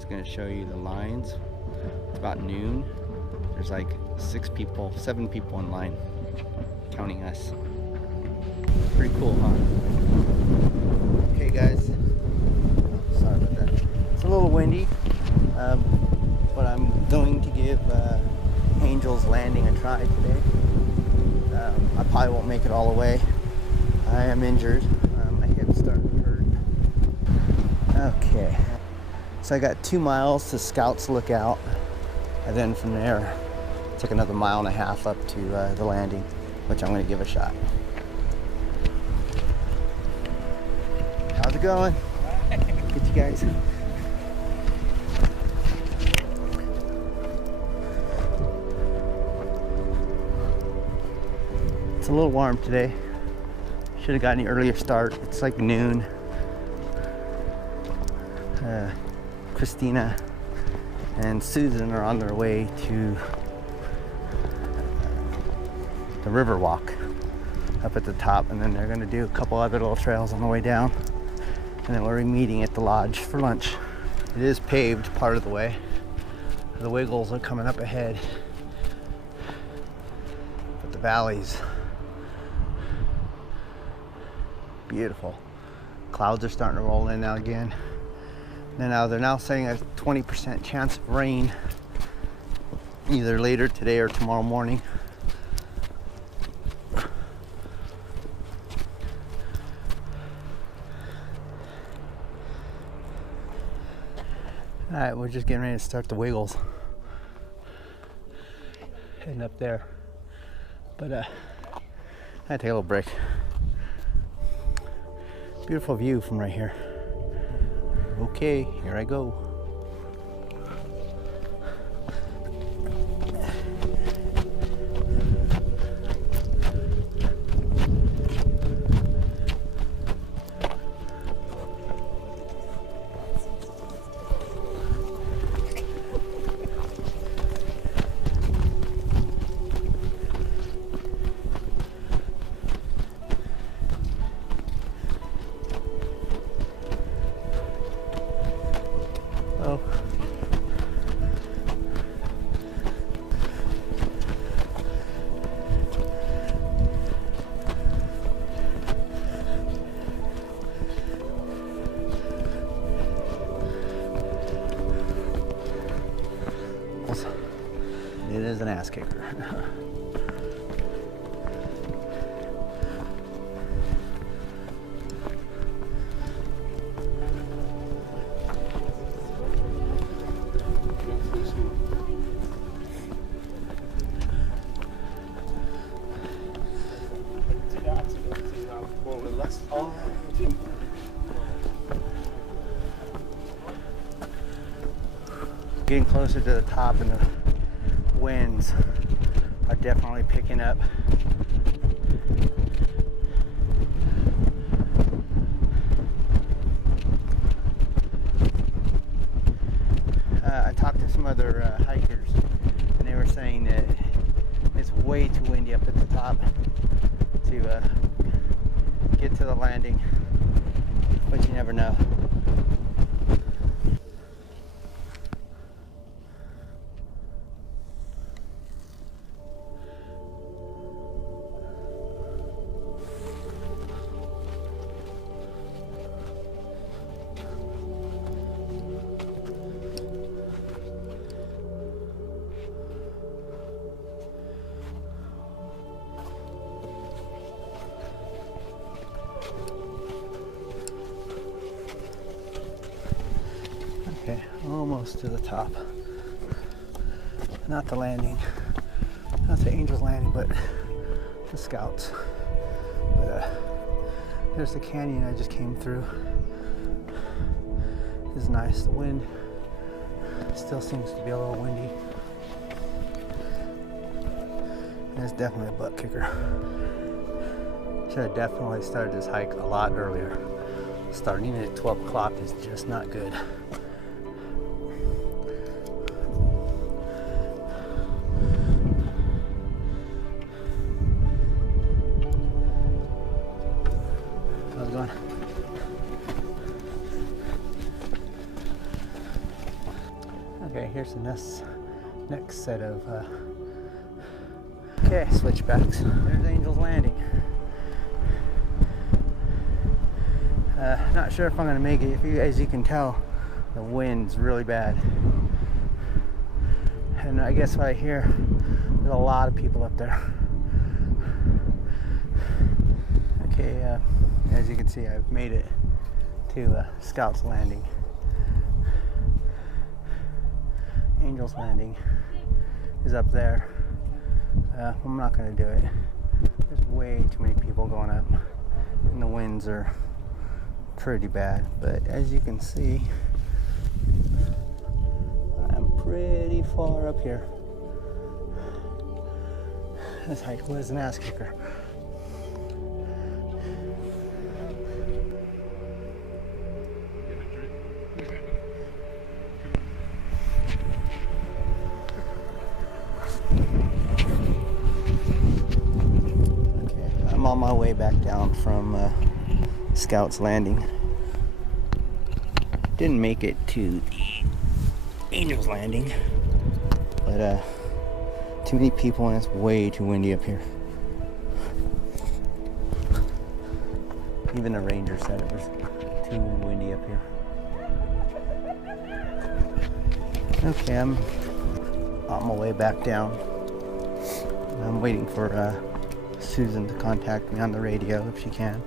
just gonna show you the lines. It's about noon. There's like 7 people in line, counting us. Pretty cool, huh? Okay guys, sorry about that. It's a little windy, but I'm going to give Angel's Landing a try today. I probably won't make it all the way. I am injured. My hip's starting to hurt. Okay, so I got 2 miles to Scouts Lookout, and then from there took another 1.5 miles up to the landing, which I'm going to give a shot. How's it going? Get you guys. It's a little warm today. Should have gotten an earlier start. It's like noon. Christina and Susan are on their way to the river walk up at the top, and then they're going to do a couple other little trails on the way down, and then we'll be meeting at the lodge for lunch. It is paved part of the way. The Wiggles are coming up ahead, but the valley's beautiful. Clouds are starting to roll in now again. And now they're now saying a 20% chance of rain either later today or tomorrow morning. Alright, we're just getting ready to start the Wiggles. Heading up there. But I take a little break. Beautiful view from right here. Okay, here I go. Oh. It is an ass kicker. Getting closer to the top, and the winds are definitely picking up. I talked to some other hikers, and they were saying that it's way too windy up at the top to get to the landing, but you never know. Okay, almost to the top. Not the landing, not the Angel's Landing, but the Scouts. But there's the canyon I just came through. It's nice. The wind still seems to be a little windy. And it's definitely a butt kicker. Should have definitely started this hike a lot earlier. Starting at 12 o'clock is just not good. How's it going? Okay, here's the next set of switchbacks. There's Angel's Landing. Not sure if I'm gonna make it. As you can tell, the wind's really bad. And I guess what I hear, there's a lot of people up there. Okay, as you can see, I've made it to Scouts Landing. Angel's Landing is up there. I'm not going to do it. There's way too many people going up, and the winds are pretty bad. But as you can see, I'm pretty far up here. This hike was an ass kicker. I'm on my way back down from Scouts Landing. Didn't make it to the Angel's Landing, but too many people and it's way too windy up here. Even the ranger said it was too windy up here. Okay, I'm on my way back down. I'm waiting for Susan to contact me on the radio if she can.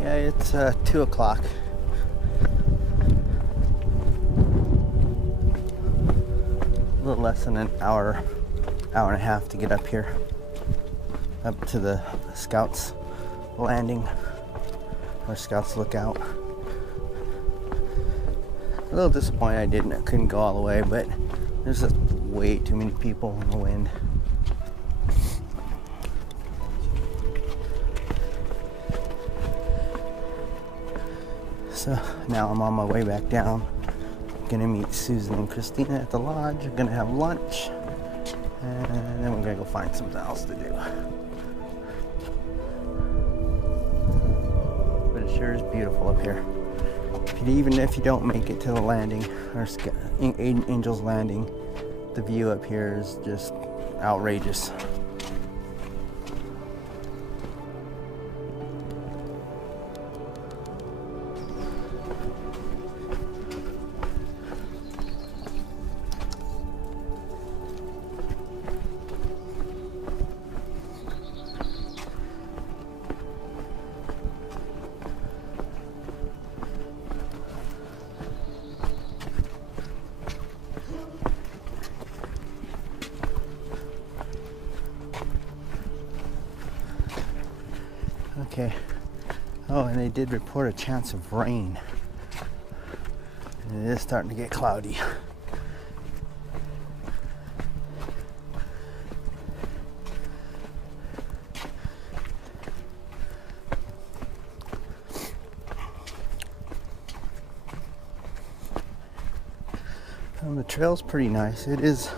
Yeah, it's 2 o'clock. A little less than an hour and a half to get up here, up to the Scouts Landing or Scouts Lookout. A little disappointed I couldn't go all the way, but there's just way too many people in the wind. So now I'm on my way back down. I'm gonna meet Susan and Christina at the lodge. We're gonna have lunch, and then we're gonna go find something else to do. But it sure is beautiful up here. Even if you don't make it to the landing, or Angel's Landing, the view up here is just outrageous. Okay. Oh, and they did report a chance of rain. And it is starting to get cloudy. The trail's pretty nice. It is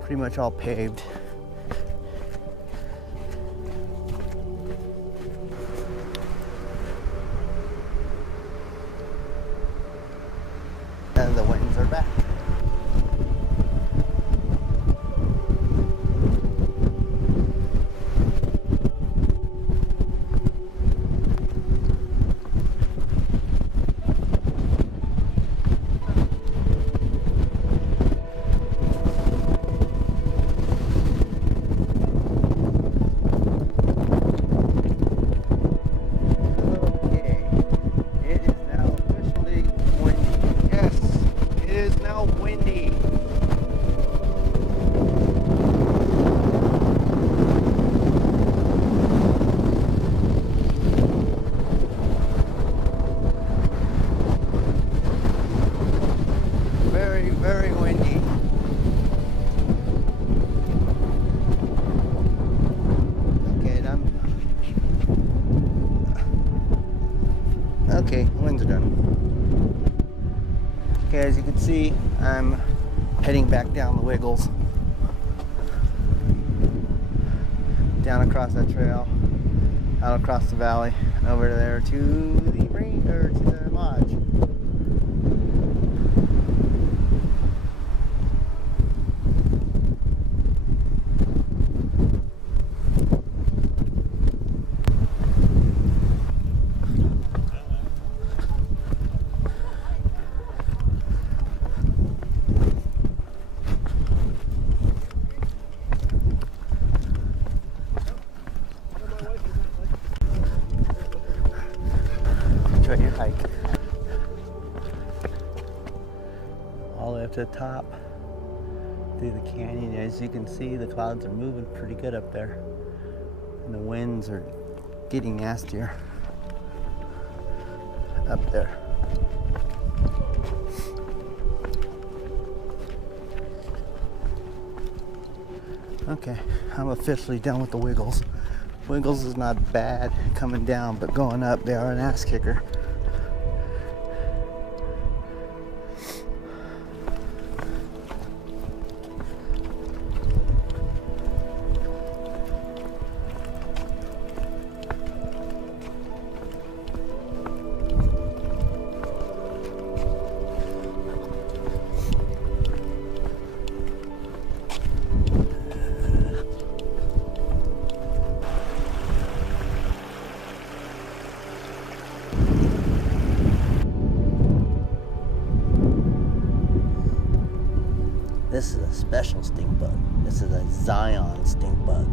pretty much all paved. And the winds are back. Okay, winds are done. Okay, as you can see, I'm heading back down the Wiggles. Down across that trail, out across the valley, and over there to the lodge. Enjoy your hike. All the way up to the top, through the canyon. As you can see, the clouds are moving pretty good up there. And the winds are getting nastier up there. Okay, I'm officially done with the Wiggles. Wiggles is not bad coming down, but going up, they are an ass kicker. This is a special stink bug. This is a Zion stink bug.